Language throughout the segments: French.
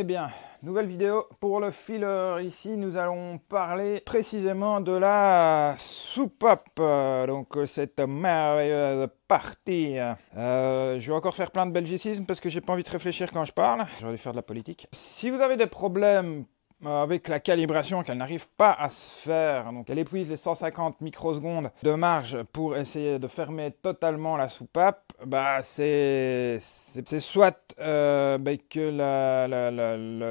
Eh bien, nouvelle vidéo pour le filler. Ici, nous allons parler précisément de la soupape. Donc, cette merveilleuse partie. Je vais encore faire plein de belgicismes parce que j'ai pas envie de réfléchir quand je parle. J'aurais dû faire de la politique. Si vous avez des problèmes avec la calibration, qu'elle n'arrive pas à se faire, donc elle épuise les 150 microsecondes de marge pour essayer de fermer totalement la soupape, bah c'est soit que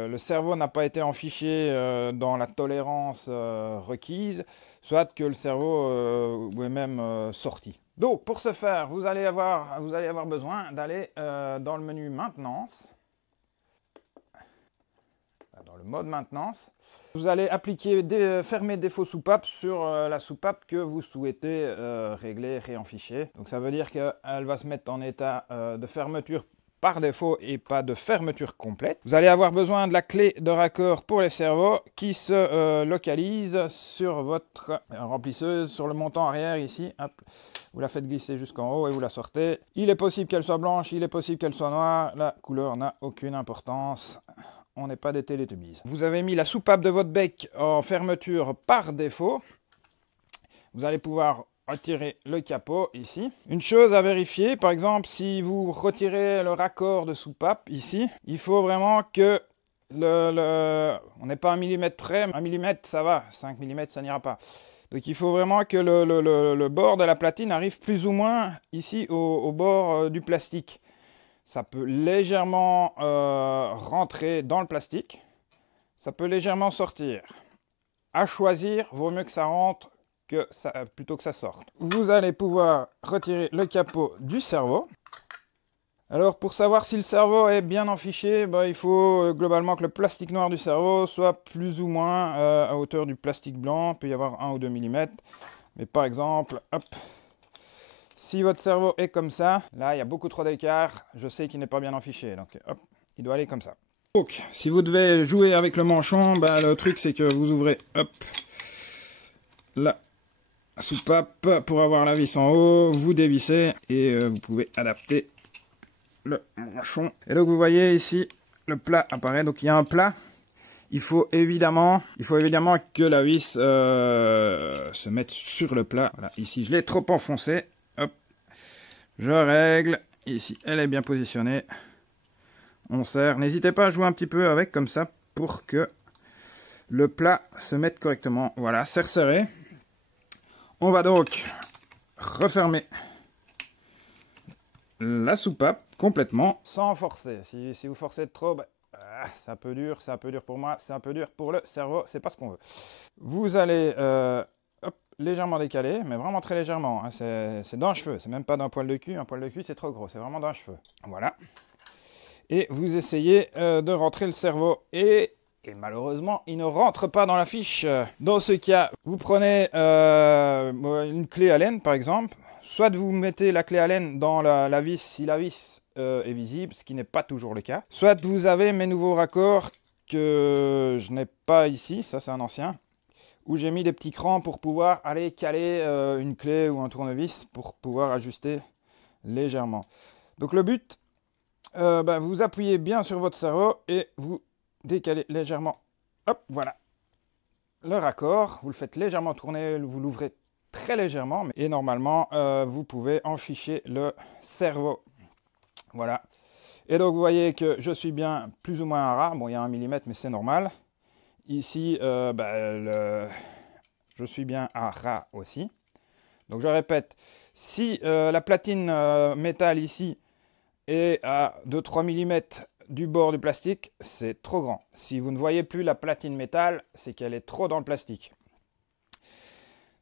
le cerveau n'a pas été enfiché dans la tolérance requise, soit que le cerveau est même sorti. Donc pour ce faire, vous allez avoir besoin d'aller dans le menu maintenance. Dans le mode maintenance, vous allez appliquer fermer défaut soupape sur la soupape que vous souhaitez régler, réenficher. Donc ça veut dire qu'elle va se mettre en état de fermeture par défaut et pas de fermeture complète. Vous allez avoir besoin de la clé de raccord pour les servos qui se localise sur votre remplisseuse, sur le montant arrière ici. Hop. Vous la faites glisser jusqu'en haut et vous la sortez. Il est possible qu'elle soit blanche, il est possible qu'elle soit noire. La couleur n'a aucune importance. On n'est pas des Télétubbies. Vous avez mis la soupape de votre bec en fermeture par défaut. Vous allez pouvoir retirer le capot ici. Une chose à vérifier, par exemple, si vous retirez le raccord de soupape ici, il faut vraiment que on n'est pas 1 mm près. 1 mm, ça va. 5 mm, ça n'ira pas. Donc il faut vraiment que le bord de la platine arrive plus ou moins ici au bord du plastique. Ça peut légèrement rentrer dans le plastique. Ça peut légèrement sortir. À choisir, vaut mieux que ça rentre plutôt que ça sorte. Vous allez pouvoir retirer le capot du cerveau. Alors pour savoir si le cerveau est bien enfiché, il faut globalement que le plastique noir du cerveau soit plus ou moins à hauteur du plastique blanc. Il peut y avoir 1 ou 2 mm. Mais par exemple, hop. Si votre cerveau est comme ça, là il y a beaucoup trop d'écart, je sais qu'il n'est pas bien enfiché, donc hop, il doit aller comme ça. Donc, si vous devez jouer avec le manchon, le truc c'est que vous ouvrez, hop, la soupape pour avoir la vis en haut, vous dévissez et vous pouvez adapter le manchon. Et donc vous voyez ici, le plat apparaît, donc il y a un plat. Il faut évidemment que la vis se mette sur le plat. Voilà, ici je l'ai trop enfoncé. Hop, je règle. Ici, elle est bien positionnée. On serre. N'hésitez pas à jouer un petit peu avec, comme ça, pour que le plat se mette correctement. Voilà, serre serré. On va donc refermer la soupape complètement. Sans forcer. Si vous forcez trop, c'est un peu dur pour moi, c'est un peu dur pour le cerveau, c'est pas ce qu'on veut. Vous allez légèrement décaler, mais vraiment très légèrement, hein, c'est d'un cheveu, c'est même pas d'un poil de cul, un poil de cul c'est trop gros, c'est vraiment d'un cheveu. Voilà. Et vous essayez de rentrer le cerveau et malheureusement il ne rentre pas dans la fiche. Dans ce cas, vous prenez une clé Allen par exemple, soit vous mettez la clé Allen dans la vis si la vis est visible, ce qui n'est pas toujours le cas. Soit vous avez mes nouveaux raccords que je n'ai pas ici, ça c'est un ancien, où j'ai mis des petits crans pour pouvoir aller caler une clé ou un tournevis pour pouvoir ajuster légèrement. Donc le but, vous appuyez bien sur votre cerveau et vous décalez légèrement. Hop, voilà. Le raccord, vous le faites légèrement tourner, vous l'ouvrez très légèrement et normalement vous pouvez enficher le cerveau. Voilà. Et donc vous voyez que je suis bien plus ou moins à ras. Bon, il y a 1 mm, mais c'est normal. Ici, je suis bien à ras aussi. Donc je répète, si la platine métal ici est à 2-3 mm du bord du plastique, c'est trop grand. Si vous ne voyez plus la platine métal, c'est qu'elle est trop dans le plastique.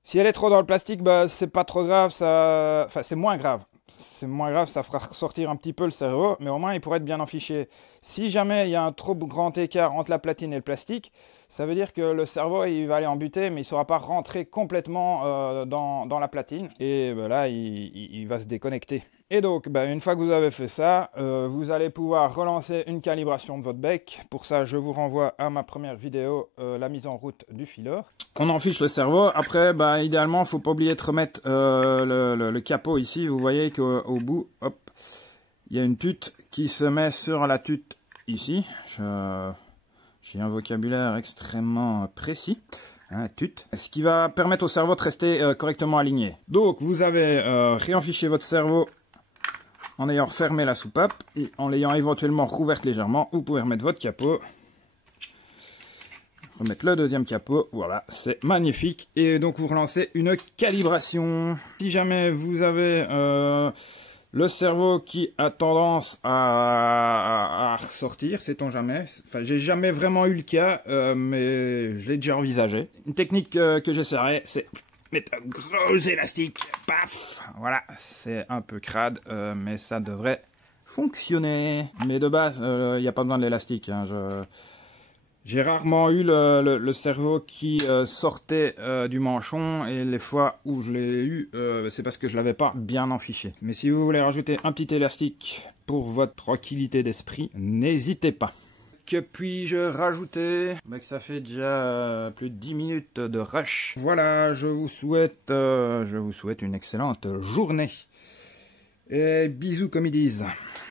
Si elle est trop dans le plastique, c'est pas trop grave, c'est moins grave. C'est moins grave, ça fera ressortir un petit peu le cerveau, mais au moins il pourrait être bien enfiché. Si jamais il y a un trop grand écart entre la platine et le plastique, ça veut dire que le cerveau il va aller en butée, mais il ne saura pas rentrer complètement dans la platine. Et là, il va se déconnecter. Et donc, une fois que vous avez fait ça, vous allez pouvoir relancer une calibration de votre bec. Pour ça, je vous renvoie à ma première vidéo, la mise en route du filler. On enfiche le cerveau. Après, idéalement, il ne faut pas oublier de remettre le capot ici. Vous voyez qu'au bout, hop, il y a une tute qui se met sur la tute ici. J'ai un vocabulaire extrêmement précis. Hein, ce qui va permettre au cerveau de rester correctement aligné. Donc vous avez réenfiché votre cerveau en ayant fermé la soupape et en l'ayant éventuellement rouverte légèrement. Vous pouvez remettre votre capot. Remettre le deuxième capot, voilà, c'est magnifique. Et donc vous relancez une calibration. Si jamais vous avez le cerveau qui a tendance à ressortir, sait-on jamais. Enfin, j'ai jamais vraiment eu le cas, mais je l'ai déjà envisagé. Une technique que j'essaierai, c'est mettre un gros élastique, paf. Voilà, c'est un peu crade, mais ça devrait fonctionner. Mais de base, il n'y a pas besoin de l'élastique, hein, j'ai rarement eu le cerveau qui sortait du manchon, et les fois où je l'ai eu, c'est parce que je l'avais pas bien enfiché. Mais si vous voulez rajouter un petit élastique pour votre tranquillité d'esprit, n'hésitez pas. Que puis-je rajouter? Que ça fait déjà plus de 10 minutes de rush. Voilà, je vous souhaite une excellente journée. Et bisous comme ils disent.